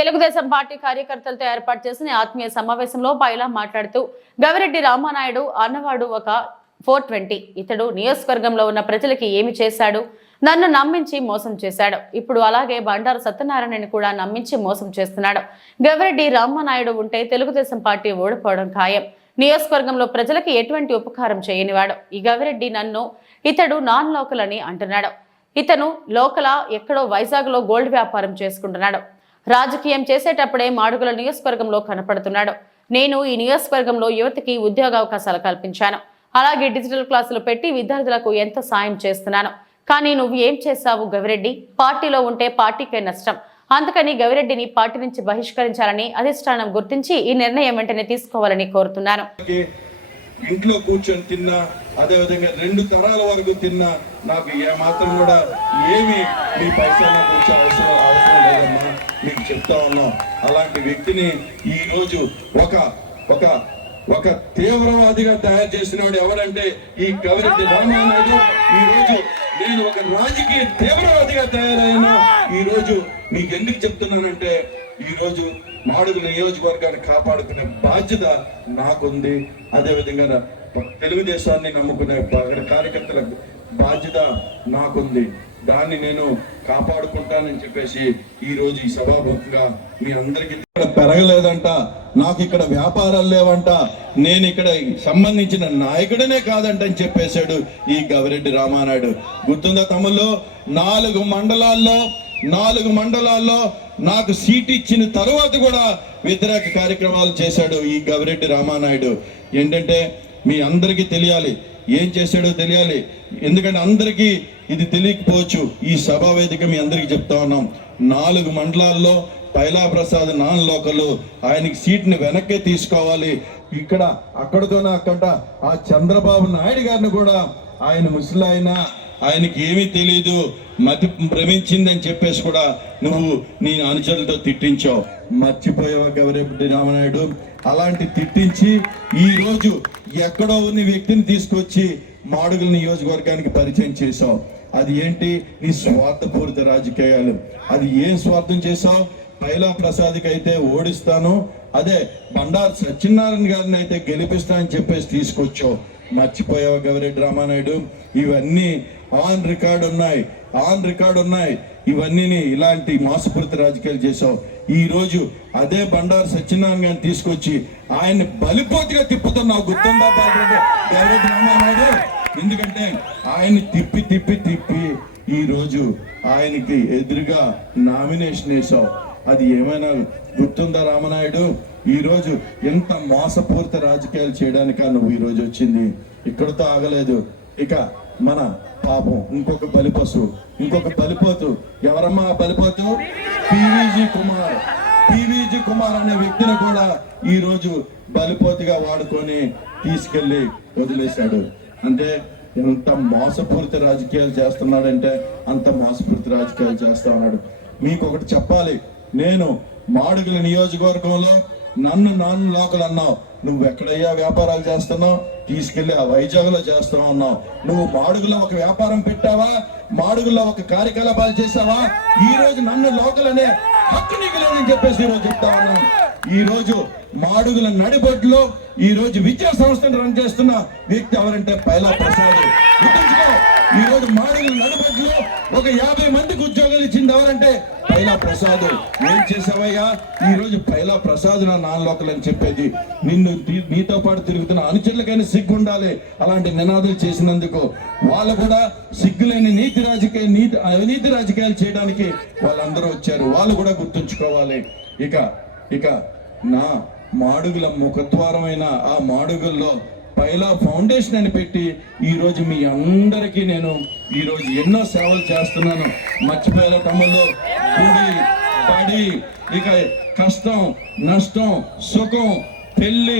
Telugu Desam party కార్యకర్తలతో ఏర్పాటు చేసిన ఆత్మీయ సమావేశంలో పైలా మాట్లాడుతూ గవిరెడ్డి రామానాయుడు అన్నవాడు ఒక 420 ఇతడు నియోజకవర్గంలో ఉన్న ప్రజలకి ఏమి చేశాడు? నన్ను నమ్మించి మోసం చేశాడు. ఇప్పుడు అలాగే బండారు సత్యనారాయణని కూడా నమ్మించి మోసం చేస్తున్నాడు. గవిరెడ్డి రామానాయుడు ఉంటే తెలుగుదేశం పార్టీ ఓడిపోవడం ఖాయం. నియోజకవర్గంలో ప్రజలకి ఎటువంటి ఉపకారం చేయనివాడు. ఈ గవిరెడ్డి ఇతడు నాన్ లోకల్ అని అంటున్నాడు. ఇతను లోకల ఎక్కడో వైజాగ్ లో గోల్డ్ వ్యాపారం చేసుకుంటున్నాడు. రాజకీయం చేసేటప్పుడే మాడుగుల నియోజకవర్గంలో కనపడుతున్నాడు. నేను ఈ నియోజకవర్గంలో యువతకి ఉద్యోగావకాశాలు కల్పించాను. అలాగే డిజిటల్ క్లాసులు పెట్టి విద్యార్థులకు ఎంతో సాయం చేస్తున్నాను. కానీ నువ్వు ఏం చేశావు గవిరెడ్డి? పార్టీలో ఉంటే పార్టీకే నష్టం. అందుకని గవిరెడ్డిని పార్టీ నుంచి బహిష్కరించాలని అధిష్టానం గుర్తించి ఈ నిర్ణయం వెంటనే తీసుకోవాలని కోరుతున్నాను. ఇంట్లో కూర్చొని తిన్నా, అదే విధంగా 2 తరాల వరకు తిన్నా, నాకు ఏ మాత్రం కూడా ఏమి మీ పైసలు నాకు వచ్చే అవసరం లేదమ్మా, మీకు చెప్తా ఉన్నాం. అలాంటి వ్యక్తిని ఈ రోజు ఒక తీవ్రవాదిగా తయారు చేసినవాడు ఎవరంటే ఈ గవిరెడ్డి రామానాయుడు. ఈ రోజు నేను ఒక రాజకీయ తీవ్రవాదిగా తయారైనా ఈ రోజు మీకు ఎందుకు చెప్తున్నానంటే, ఈ రోజు మాడుగుల నియోజకవర్గాన్ని కాపాడుకునే బాధ్యత నాకుంది. అదేవిధంగా తెలుగుదేశాన్ని నమ్ముకునే కార్యకర్తల బాధ్యత నాకుంది. దాన్ని నేను కాపాడుకుంటానని చెప్పేసి ఈ రోజు ఈ సభాముఖంగా మీ అందరికీ పెరగలేదంట, నాకు ఇక్కడ వ్యాపారాలు లేవంట, నేను ఇక్కడ సంబంధించిన నాయకుడనే కాదంట అని చెప్పేశాడు ఈ గవిరెడ్డి రామానాయుడు. గుర్తుందా తమ్ముళ్ళు? 4 మండలాల్లో నాకు సీట్ ఇచ్చిన తరువాత కూడా వ్యతిరేక కార్యక్రమాలు చేశాడు ఈ గవిరెడ్డి రామానాయుడు. ఏంటంటే మీ అందరికీ తెలియాలి, ఏం చేశాడో తెలియాలి. ఎందుకంటే అందరికీ ఇది తెలియకపోవచ్చు. ఈ సభా వేదిక మీ అందరికీ చెప్తా ఉన్నాం. 4 మండలాల్లో పైలా ప్రసాద్ నాన్ లోకల్, ఆయనకి సీట్ని వెనక్కి తీసుకోవాలి. ఇక్కడ అక్కడతోనే అక్కడ ఆ చంద్రబాబు నాయుడు గారిని కూడా ఆయన ముసలాయన, ఆయనకి ఏమీ తెలియదు, మతి భ్రమించిందని చెప్పేసి కూడా నువ్వు నీ అనుచరులతో తిట్టించావు. మర్చిపోయావా గవిరెడ్డి రామానాయుడు? అలాంటి తిట్టించి ఈ రోజు ఎక్కడో ఉన్న వ్యక్తిని తీసుకొచ్చి మాడుగుల నియోజకవర్గానికి పరిచయం చేశావు. అది ఏంటి? నీ స్వార్థపూరిత రాజకీయాలు. అది ఏం స్వార్థం చేశావు? పైలా ప్రసాద్కి అయితే ఓడిస్తాను, అదే బండారు సత్యనారాయణ గారిని అయితే గెలిపిస్తానని చెప్పేసి తీసుకొచ్చావు. మర్చిపోయావు గవిరెడ్డి రామానాయుడు? ఇవన్నీ ఆన్ రికార్డ్ ఉన్నాయి. ఇవన్నీ ఇలాంటి మోసపూరిత రాజకీయాలు చేశావు. ఈ రోజు అదే బండారు సత్యనారాయణ గారిని తీసుకొచ్చి ఆయన్ని బలిపోతిగా తిప్పుతున్నావు. గుర్తుందా గవిరెడ్డి రామానాయుడు? ఎందుకంటే ఆయన్ని తిప్పి ఈ రోజు ఆయనకి ఎదురుగా నామినేషన్ వేసావు. అది ఏమైనా గుర్తుందా రామానాయుడు? ఈ రోజు ఎంత మోసపూరిత రాజకీయాలు చేయడానిక నువ్వు ఈ రోజు వచ్చింది. ఇక్కడతో ఆగలేదు. ఇక మన పాపం ఇంకొక బలిపోతు. ఎవరమ్మా ఆ బలిపోతు? పివిజి కుమార్ అనే వ్యక్తిని కూడా ఈ రోజు బలిపోతుగా వాడుకొని తీసుకెళ్లి వదిలేశాడు. అంటే ఎంత మోసపూరిత రాజకీయాలు చేస్తున్నాడంటే అంత మోసపూరిత రాజకీయాలు చేస్తా ఉన్నాడు. మీకు ఒకటి చెప్పాలి, నేను మాడుగుల నియోజకవర్గంలో నాన్ లోకల్ అన్నావు. నువ్వు ఎక్కడయ్యా వ్యాపారాలు చేస్తున్నావు? తీసుకెళ్లి ఆ వైజాగ్ లో చేస్తా ఉన్నావు. నువ్వు మాడుగులో ఒక వ్యాపారం పెట్టావా? మాడుగులో ఒక కార్యకలాపాలు చేసావా? ఈ రోజు నన్ను లోకల్ అనే హక్కు నీకు లేదని చెప్పేసి ఈరోజు చెప్తా ఉన్నాను. ఈ రోజు మాడుగుల నడిబొడ్లో ఈ రోజు విద్యా సంస్థను రన్ చేస్తున్న వ్యక్తి ఎవరంటే పైలా ప్రసాద్. గుర్తుంచుకో, ఈ రోజు మాడుగుల నడిబొడ్లో ఒక 50 మందికి ఉద్యోగాలు ఇచ్చింది ఎవరంటే పైలా ప్రసాద్. ఏం చేసావయ్యా? ఈ రోజు పైలా ప్రసాద్ నాన్ లోకల్ అని చెప్పేది. నీతో పాటు తిరుగుతున్న అనుచరులకైనా సిగ్గు ఉండాలి. అలాంటి నినాదాలు చేసినందుకు వాళ్ళు కూడా సిగ్గులేని అవినీతి రాజకీయాలు చేయడానికి వాళ్ళందరూ వచ్చారు. వాళ్ళు కూడా గుర్తుంచుకోవాలి. ఇక నా మాడుగుల ముఖద్వారమైన ఆ మాడుగుల్లో పైలా ఫౌండేషన్ అని పెట్టి ఈ రోజు మీ అందరికీ నేను ఈ రోజు ఎన్నో సేవలు చేస్తున్నాను. మర్చిపోయేలా తమ్ముళ్ళు? పడి ఇక కష్టం, నష్టం, సుఖం, పెళ్లి